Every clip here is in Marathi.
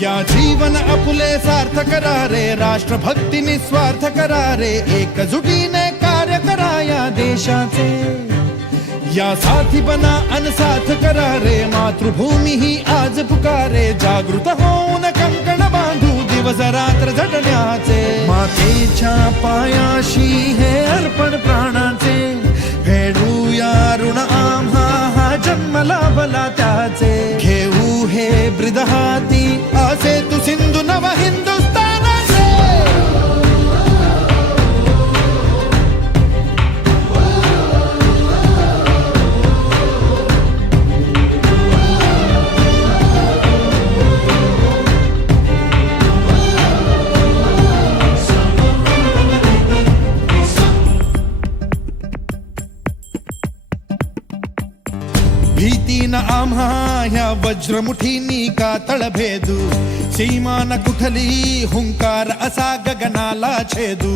या जीवन आपुले सार्थ करा रे, राष्ट्रभक्ती निस्वार्थ करा रे, एकजुटीने कार्य करा या देशाचे. या साथी बना अनसाथ करा रे, मातृभूमी ही आज पुकारे. जागृत होऊन कंकण बांधू दिवस रात्र झटण्याचे. मातेच्या पायाशी हे अर्पण प्राणाचे, फेडूया ऋण आम्हा हा जन्म लाभला त्याचे. घेऊ हे ब्रिद हाती असे तू सिंधू नव हिंदुस्थानाचे. भीतीन आम्हा ह्या वज्रमुठीनी का तळभेदू. सीमा न कुठली हुंकार असा गगनाला छेदू.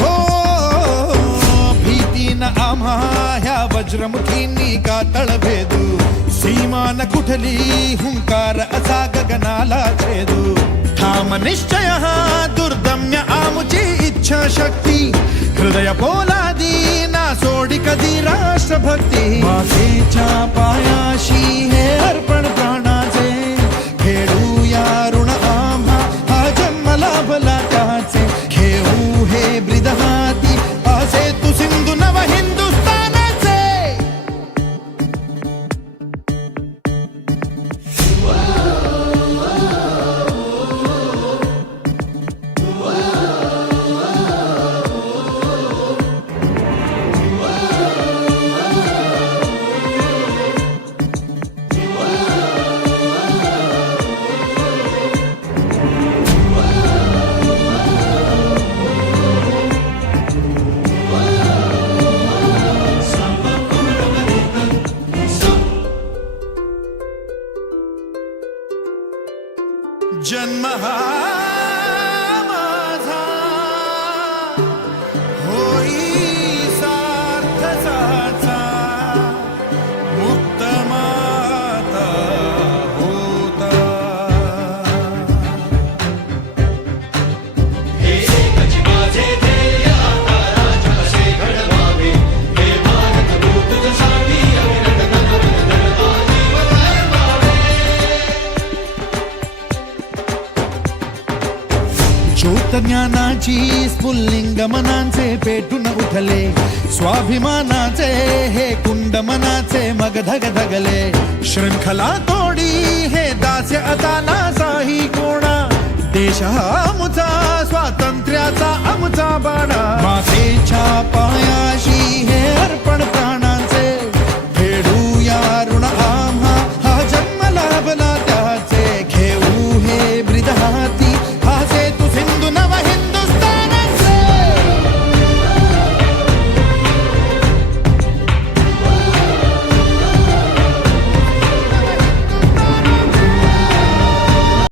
हो भीतीन आम्हा ह्या वज्रमुठीनी का तळभेदू. सीमा न कुठली हुंकार असा गगनाला छेदू. ठाम निश्चय हा दुर्दम्य आमुची इच्छा शक्ती. हृदय पोलादी ना सोडी कधी राष्ट्रभक्ती. मातेच्या पायाशी हे अर्पण प्राणाचे, फेडूया ऋण आम्हा हा जन्म लाभला त्याचे. घेऊ हे ब्रिद हाती असे तू सिंधू नव हिंदुस्थानाचे. जन्म हा माझा होई सार्थसाचा. मुक्त माता होता. हे एकच माझे ध्येय आता राज असे घडवावे. हे भारत तू तुझ्यासाठी अविरत तनमन आजीवन अर्पावे. ज्योत ज्ञानाची स्फुल्लिंग मनांचे पेटून उठले. स्वाभिमानाचे हे कुंड मनाचे मग धगधगले. शृंखला तोडी हे दास्य आता नासाही कोणा. देश हा आमचा स्वातंत्र्याचा आमचा बाणा. मातेच्या